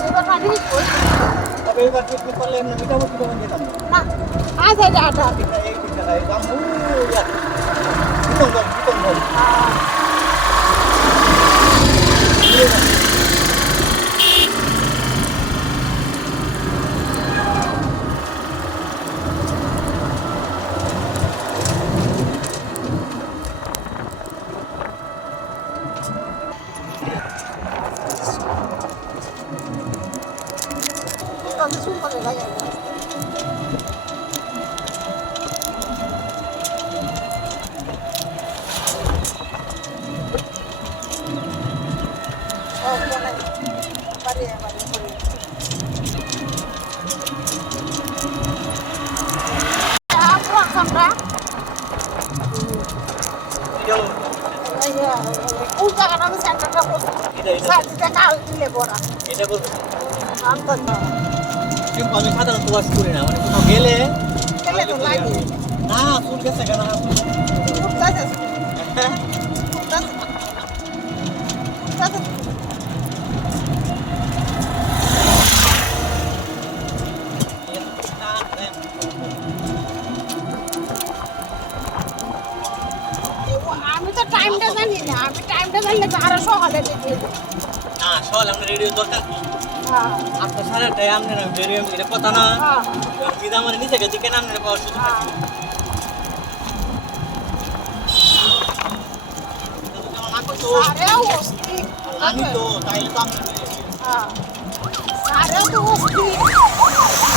এবার পানি কই তবে এবার পিকনিক করলে মোটামুটি কমে যেতাম না আজ এই আটা এই পিকনিকটা এই দাম বিতঙ্গল কত সুন্দর লাগে ও বলে পারে পারে করে আমরা আমরা কোন জায়গাটা আমি সেন্টারটা বলছি সাইডটা কাল দিলে বড়া এটা বলতে আমতন না কিন্তু আমি সাধারণত ওয়াশ করি না মানে কোথাও গেলে গেলে তো লাগে না ফুল গেছে কেন খুব লাগে আমি তো টাইমটা জানি না আমি টাইমটা জানলে তো আরো সকালে বেরিয়ে যাবো না সকালে আমরা রেডিও দরকার হ্যাঁ আপনার সাড়ে আটটায় আপনার বেরিয়ে এটা কথা না হ্যাঁ দিদা আমার নিচে গেছে কেন আপনার পাওয়ার সুযোগ হ্যাঁ সারেও অস্থির আমি তো তাইলে তো আপনার হ্যাঁ সারেও তো অস্থির